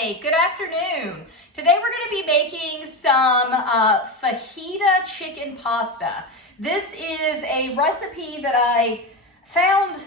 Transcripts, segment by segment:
Hey, good afternoon. Today we're going to be making some fajita chicken pasta. This is a recipe that I found.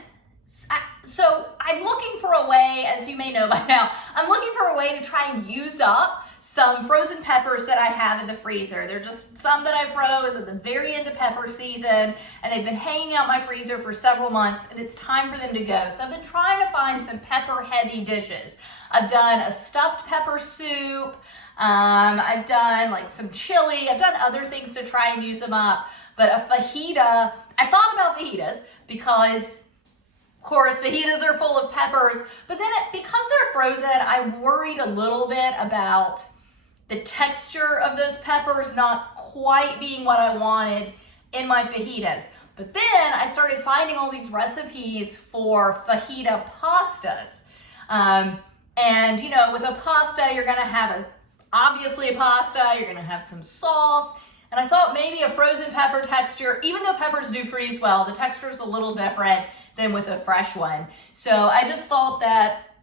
So I'm looking for a way, as you may know by now, I'm looking for a way to try and use up some frozen peppers that I have in the freezer. They're just some that I froze at the very end of pepper season, and they've been hanging out my freezer for several months, and it's time for them to go. So I've been trying to find some pepper-heavy dishes. I've done a stuffed pepper soup. I've done like some chili. I've done other things to try and use them up. But a fajita, I thought about fajitas because, of course, fajitas are full of peppers. But then because they're frozen, I worried a little bit about the texture of those peppers not quite being what I wanted in my fajitas. But then I started finding all these recipes for fajita pastas. And you know, with a pasta, you're gonna have obviously a pasta, you're gonna have some sauce. And I thought maybe a frozen pepper texture, even though peppers do freeze well, the texture is a little different than with a fresh one. So I just thought that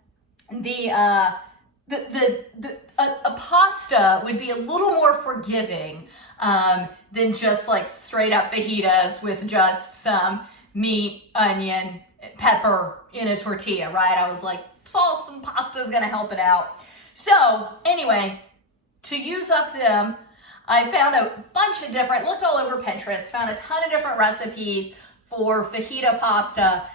a pasta would be a little more forgiving than just like straight up fajitas with just some meat, onion, pepper in a tortilla, right? I was like, sauce and pasta is gonna help it out. So anyway, to use up them, I found a bunch of different, looked all over Pinterest, found a ton of different recipes for fajita pasta.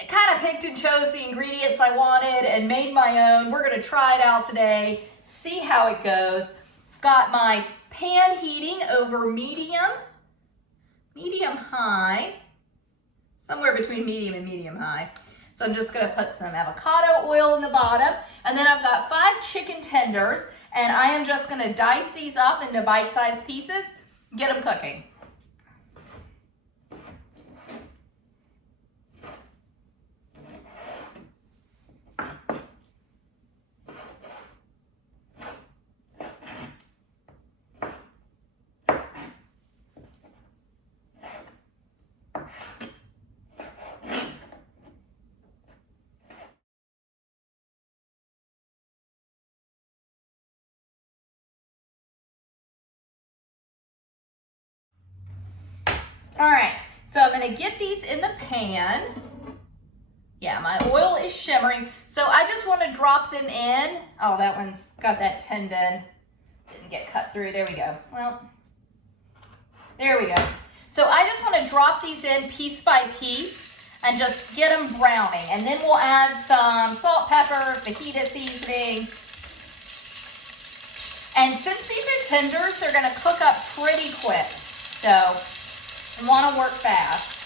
I kind of picked and chose the ingredients I wanted and made my own. We're gonna try it out today, see how it goes. I've got my pan heating over medium high, somewhere between medium and medium high. So I'm just gonna put some avocado oil in the bottom, and then I've got 5 chicken tenders, and I am just gonna dice these up into bite-sized pieces, get them cooking. All right, so I'm gonna get these in the pan. Yeah, my oil is shimmering. So I just wanna drop them in. Oh, that one's got that tendon. Didn't get cut through, there we go. Well, there we go. So I just wanna drop these in piece by piece and just get them browning. And then we'll add some salt, pepper, fajita seasoning. And since these are tenders, they're gonna cook up pretty quick. So you want to work fast.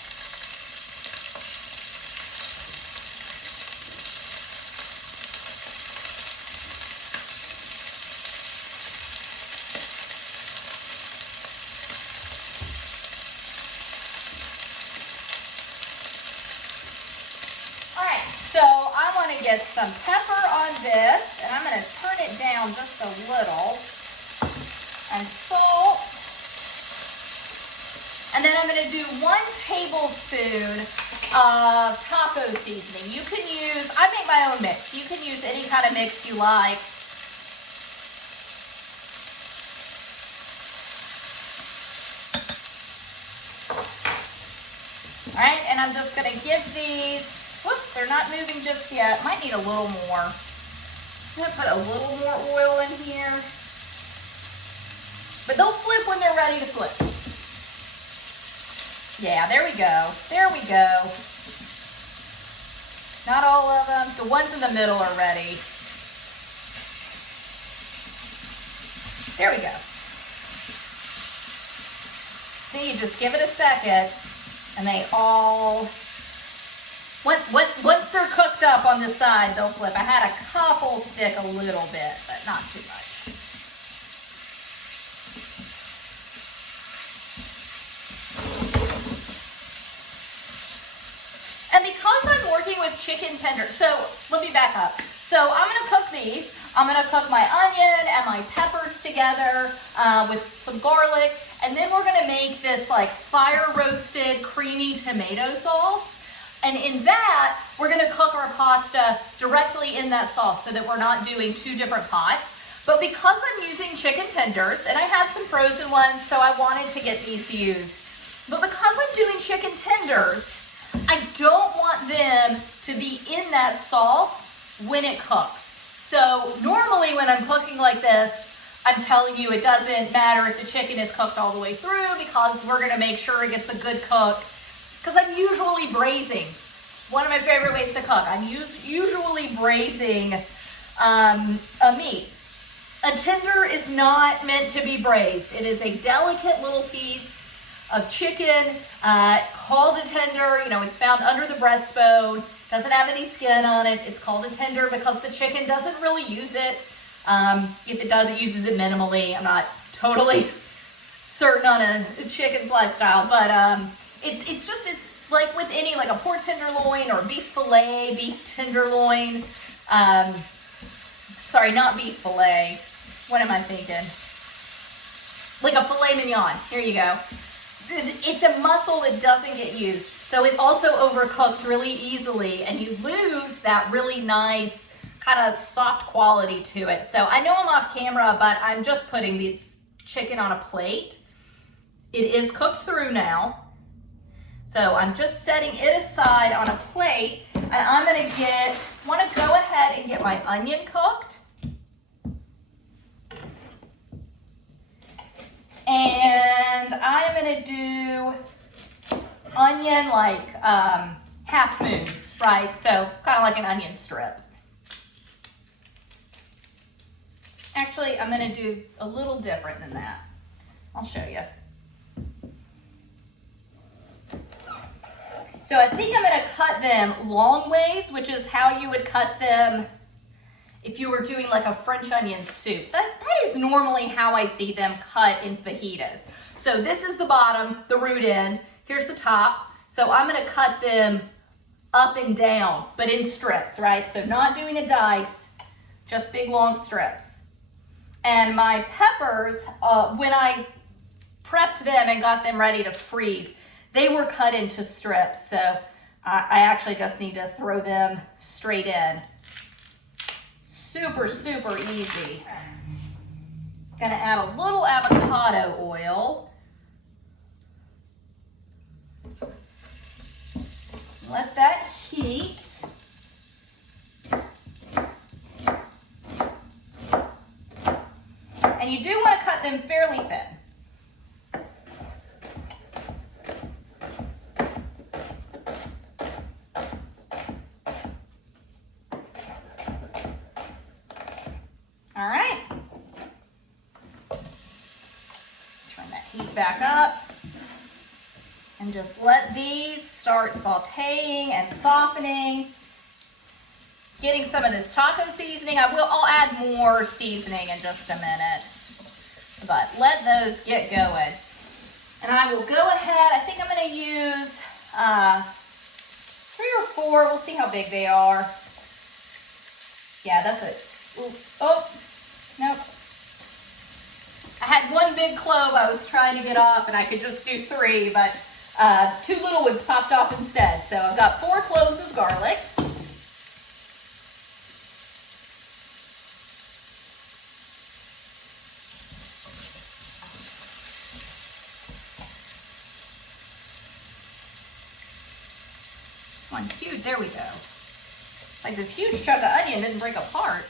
All right, so I want to get some pepper on this, and I'm going to turn it down just a little, and salt. And then I'm gonna do 1 tablespoon of taco seasoning. You can use, I make my own mix. You can use any kind of mix you like. All right, and I'm just gonna give these, whoops, they're not moving just yet. Might need a little more. I'm gonna put a little more oil in here. But they'll flip when they're ready to flip. Yeah, there we go. There we go. Not all of them. The ones in the middle are ready. There we go. See, you just give it a second, and they all, once they're cooked up on the side, they'll flip. I had a couple stick a little bit, but not too much. And because I'm working with chicken tenders, so let me back up. So I'm gonna cook these. I'm gonna cook my onion and my peppers together with some garlic. And then we're gonna make this like fire roasted creamy tomato sauce. And in that, we're gonna cook our pasta directly in that sauce so that we're not doing two different pots. But because I'm using chicken tenders, and I have some frozen ones, so I wanted to get these used. But because I'm doing chicken tenders, I don't want them to be in that sauce when it cooks. So normally when I'm cooking like this, I'm telling you it doesn't matter if the chicken is cooked all the way through because we're gonna make sure it gets a good cook. Because I'm usually braising. One of my favorite ways to cook. I'm usually braising a meat. A tender is not meant to be braised. It is a delicate little piece of chicken called a tender. You know, it's found under the breastbone, doesn't have any skin on it. It's called a tender because the chicken doesn't really use it. If it does, it uses it minimally. I'm not totally certain on a chicken's lifestyle, but it's like with any, like a pork tenderloin or beef fillet, beef tenderloin. Sorry, not beef fillet. What am I thinking? Like a filet mignon. Here you go. It's a muscle that doesn't get used. So it also overcooks really easily and you lose that really nice kind of soft quality to it. So I know I'm off camera, but I'm just putting this chicken on a plate. It is cooked through now. So I'm just setting it aside on a plate and I'm gonna wanna go ahead and get my onion cooked. And I'm gonna do onion like half moons, right? So kind of like an onion strip. Actually, I'm gonna do a little different than that. I'll show you. So I think I'm gonna cut them long ways, which is how you would cut them if you were doing like a French onion soup. That is normally how I see them cut in fajitas. So this is the bottom, the root end. Here's the top. So I'm gonna cut them up and down, but in strips, right? So not doing a dice, just big long strips. And my peppers, when I prepped them and got them ready to freeze, they were cut into strips. So I actually just need to throw them straight in. Super, super easy. Gonna add a little avocado oil. Let that heat. And you do want to cut them fairly thin. All right. Turn that heat back up. And just let these start sauteing and softening. Getting some of this taco seasoning. I'll add more seasoning in just a minute. But let those get going. And I will go ahead, I think I'm gonna use 3 or 4. We'll see how big they are. Yeah, that's it. Ooh. Oh, nope. I had one big clove I was trying to get off and I could just do 3, but 2 little ones popped off instead. So I've got 4 cloves of garlic. One huge, there we go. Like this huge chunk of onion didn't break apart.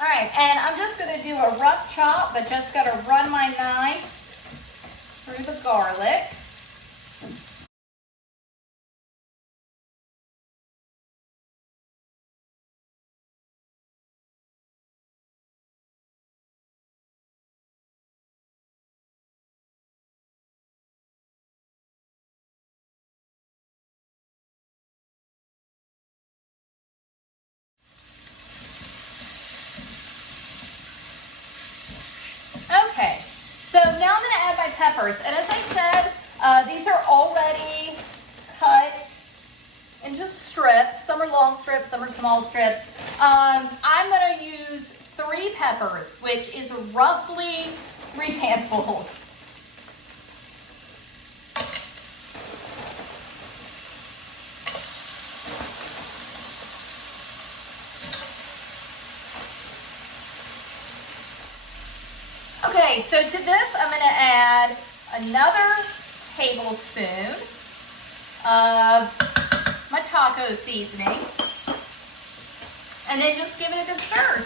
All right, and I'm just gonna do a rough chop, but just gotta run my knife through the garlic. Okay, so now I'm gonna add my peppers. And as I said, these are already cut into strips. Some are long strips, some are small strips. I'm gonna use 3 peppers, which is roughly 3 handfuls. Okay, so to this I'm gonna add another tablespoon of my taco seasoning, and then just give it a good stir.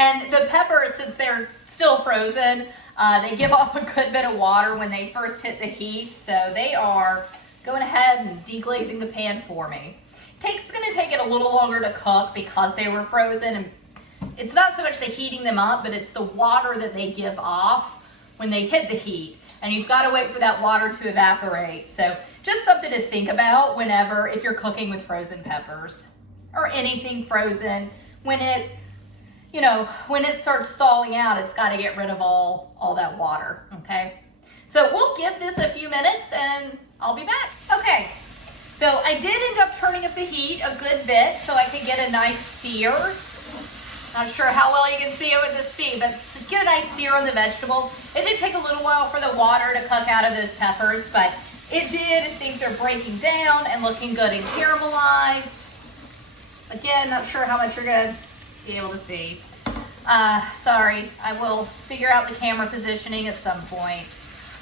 And the peppers, since they're still frozen, they give off a good bit of water when they first hit the heat, so they are going ahead and deglazing the pan for me. It's going to take it a little longer to cook because they were frozen, and it's not so much the heating them up, but it's the water that they give off when they hit the heat, and you've got to wait for that water to evaporate. So just something to think about whenever, if you're cooking with frozen peppers or anything frozen, when it starts thawing out, it's got to get rid of all that water, okay? So we'll give this a few minutes and I'll be back. Okay, so I did end up turning up the heat a good bit so I could get a nice sear. Not sure how well you can see it with the steam, but to get a nice sear on the vegetables. It did take a little while for the water to cook out of those peppers, but it did. Things are breaking down and looking good and caramelized. Again, not sure how much you're gonna be able to see. Sorry, I will figure out the camera positioning at some point.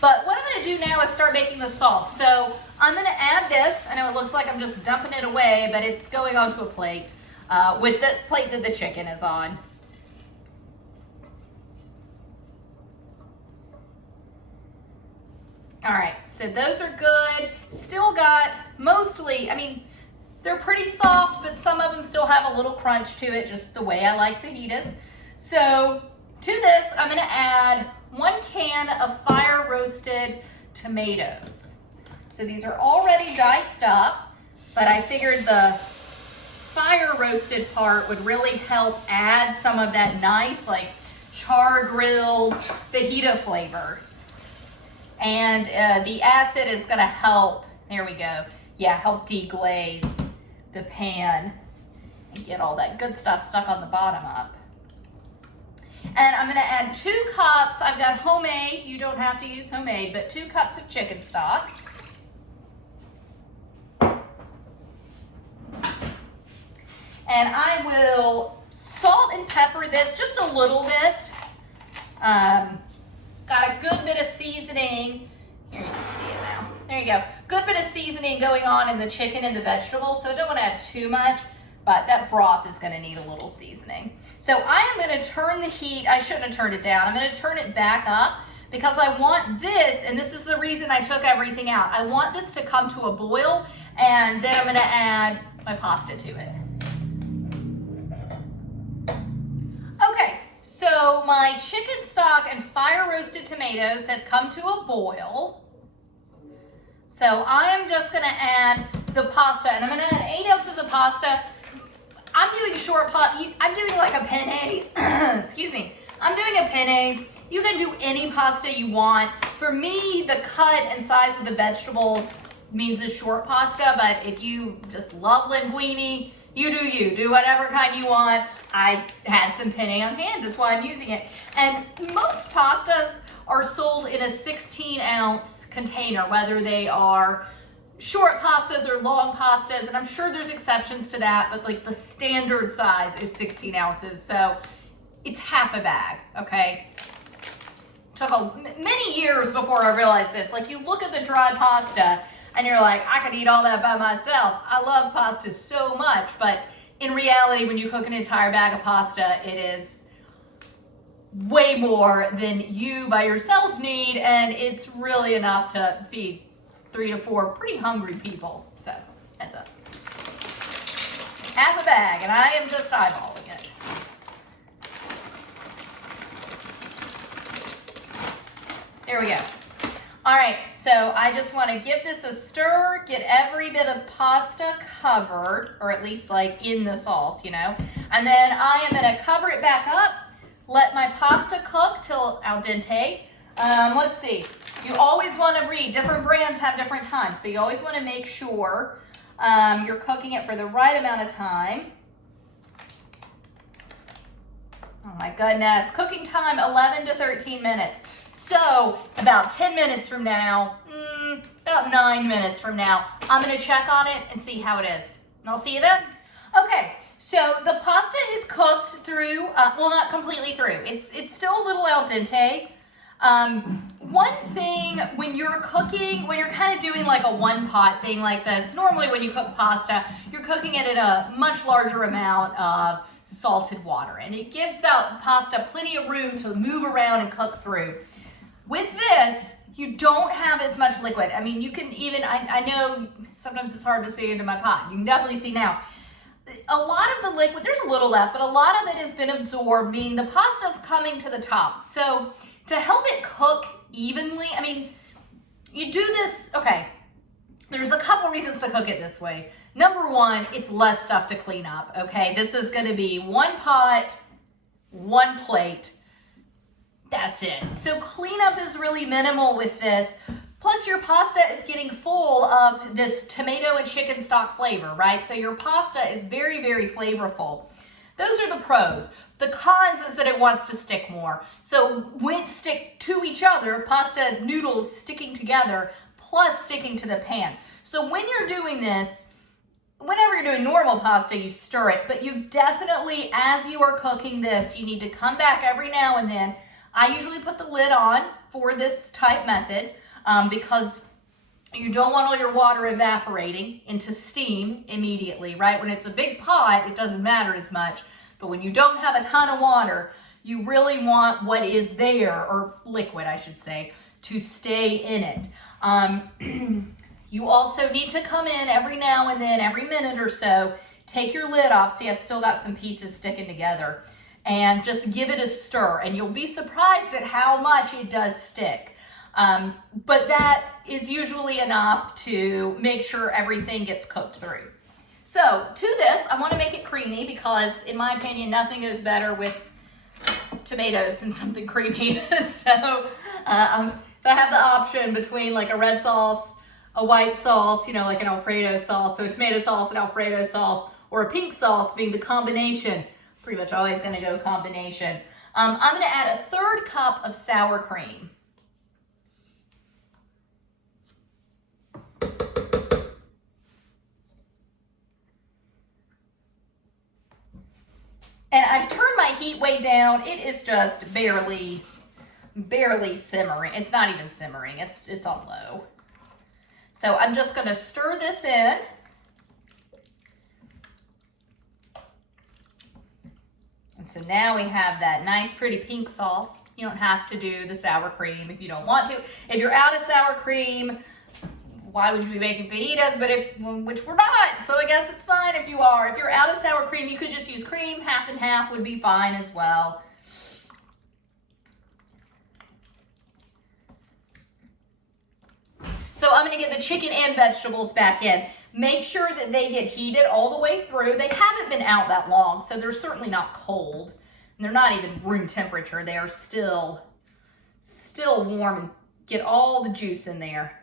But what I'm gonna do now is start making the sauce. So I'm gonna add this. I know it looks like I'm just dumping it away, but it's going onto a plate with the plate that the chicken is on. All right, so those are good. Still got mostly, they're pretty soft, but some of them still have a little crunch to it, just the way I like fajitas. So to this, I'm gonna add 1 can of fire roasted tomatoes. So these are already diced up, but I figured the fire roasted part would really help add some of that nice, like char grilled fajita flavor. And the acid is gonna help, there we go, yeah, help deglaze the pan and get all that good stuff stuck on the bottom up. And I'm gonna add 2 cups, I've got homemade, you don't have to use homemade, but 2 cups of chicken stock. And I will salt and pepper this just a little bit. Got a good bit of seasoning. Here, you can see it now. There you go. Good bit of seasoning going on in the chicken and the vegetables, so I don't want to add too much, but that broth is going to need a little seasoning. So I am going to turn the heat. I shouldn't have turned it down. I'm going to turn it back up because I want this, and this is the reason I took everything out. I want this to come to a boil, and then I'm going to add my pasta to it. Okay, so my chicken stock and fire roasted tomatoes have come to a boil. So I am just gonna add the pasta, and I'm gonna add 8 ounces of pasta. I'm doing short pasta, I'm doing like a penne, excuse me. I'm doing a penne. You can do any pasta you want. For me, the cut and size of the vegetables means a short pasta, but if you just love linguine, you do whatever kind you want. I had some penne on hand, that's why I'm using it. And most pastas are sold in a 16-ounce container, whether they are short pastas or long pastas, and I'm sure there's exceptions to that, but like the standard size is 16 ounces, so it's half a bag, okay? Took many years before I realized this. Like, you look at the dry pasta and you're like, I could eat all that by myself. I love pasta so much, but in reality, when you cook an entire bag of pasta, it is way more than you by yourself need, and it's really enough to feed 3 to 4 pretty hungry people. So, heads up. Half a bag, and I am just eyeballing it. So I just want to give this a stir, get every bit of pasta covered, or at least like in the sauce, you know. And then I am going to cover it back up, let my pasta cook till al dente. Let's see. You always want to read. Different brands have different times, so you always want to make sure you're cooking it for the right amount of time. Oh my goodness. Cooking time 11 to 13 minutes. So about 10 minutes from now, about 9 minutes from now, I'm going to check on it and see how it is. And I'll see you then. Okay, so the pasta is cooked through, well, not completely through. It's still a little al dente. One thing when you're cooking, when you're kind of doing like a one pot thing like this, normally when you cook pasta, you're cooking it in a much larger amount of salted water, and it gives that pasta plenty of room to move around and cook through. With this, you don't have as much liquid. I mean, you can even, I know sometimes it's hard to see into my pot. You can definitely see now. A lot of the liquid, there's a little left, but a lot of it has been absorbed, meaning the pasta's coming to the top. So to help it cook evenly, I mean, you do this, okay, there's a couple reasons to cook it this way. Number one, it's less stuff to clean up, okay? This is gonna be one pot, one plate, that's it. So cleanup is really minimal with this. Plus your pasta is getting full of this tomato and chicken stock flavor, right? So your pasta is very, very flavorful. Those are the pros. The cons is that it wants to stick more. So when stick to each other, pasta noodles sticking together, plus sticking to the pan. So when you're doing this, whenever you're doing normal pasta, you stir it, but you definitely, as you are cooking this, you need to come back every now and then. I usually put the lid on for this type method because you don't want all your water evaporating into steam immediately, right? When it's a big pot, it doesn't matter as much. But when you don't have a ton of water, you really want what is there, or liquid, I should say, to stay in it. You also need to come in every now and then, every minute or so, take your lid off. See, I've still got some pieces sticking together. And just give it a stir, and you'll be surprised at how much it does stick. But that is usually enough to make sure everything gets cooked through. So to this, I want to make it creamy because, in my opinion, nothing goes better with tomatoes than something creamy. So if I have the option between like a red sauce, a white sauce, you know, like an Alfredo sauce, so tomato sauce and Alfredo sauce, or a pink sauce being the combination, pretty much always going to go combination. I'm going to add a 1/3 cup of sour cream. And I've turned my heat way down. It is just barely simmering. It's not even simmering. It's on low. So I'm just going to stir this in. And so now we have that nice, pretty pink sauce. You don't have to do the sour cream if you don't want to. If you're out of sour cream, why would you be making fajitas? Which we're not, so I guess it's fine if you are. If you're out of sour cream, you could just use cream. Half and half would be fine as well. So I'm gonna get the chicken and vegetables back in. Make sure that they get heated all the way through. They haven't been out that long, so they're certainly not cold. And they're not even room temperature. They are still warm, and get all the juice in there.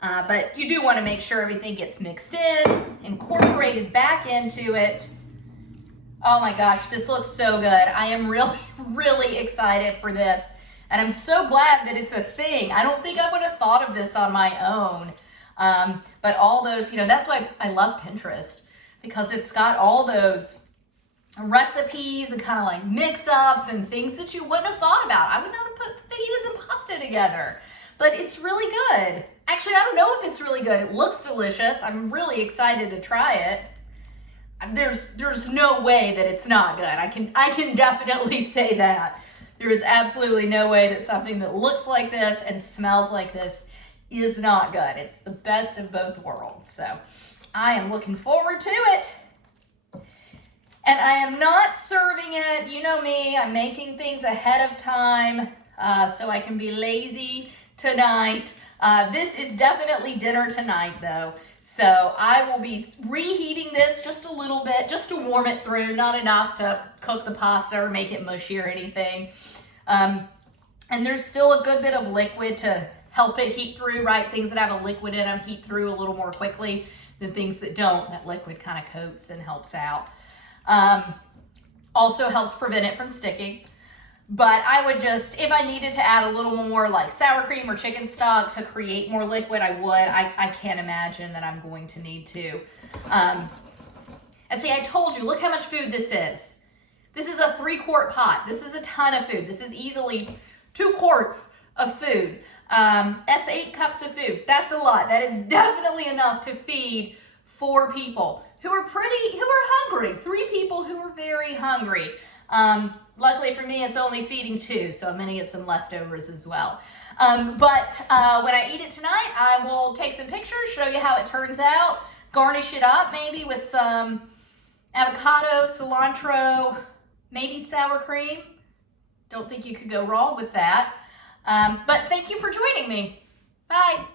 But you do want to make sure everything gets mixed in, incorporated back into it. Oh my gosh, this looks so good. I am really, really excited for this. And I'm so glad that it's a thing. I don't think I would have thought of this on my own. But all those, that's why I love Pinterest, because it's got all those recipes and kind of like mix-ups and things that you wouldn't have thought about. I would not have put fajitas and pasta together, but it's really good. Actually, I don't know if it's really good. It looks delicious. I'm really excited to try it. There's no way that it's not good. I can definitely say that. There is absolutely no way that something that looks like this and smells like this is not good. It's the best of both worlds. So I am looking forward to it. And I am not serving it. You know me, I'm making things ahead of time so I can be lazy tonight. This is definitely dinner tonight though. So I will be reheating this just a little bit, just to warm it through, not enough to cook the pasta or make it mushy or anything. And there's still a good bit of liquid to help it heat through, right? Things that have a liquid in them heat through a little more quickly than things that don't. That liquid kind of coats and helps out. Also helps prevent it from sticking. But I would just, if I needed to add a little more like sour cream or chicken stock to create more liquid, I would. I can't imagine that I'm going to need to. And see, I told you, look how much food this is. This is a 3-quart pot. This is a ton of food. This is easily 2 quarts of food. That's 8 cups of food. That's a lot. That is definitely enough to feed 4 people who are hungry. 3 people who are very hungry. Luckily for me, it's only feeding 2, so I'm gonna get some leftovers as well. But when I eat it tonight, I will take some pictures, show you how it turns out, garnish it up maybe with some avocado, cilantro, maybe sour cream. Don't think you could go wrong with that. But thank you for joining me. Bye.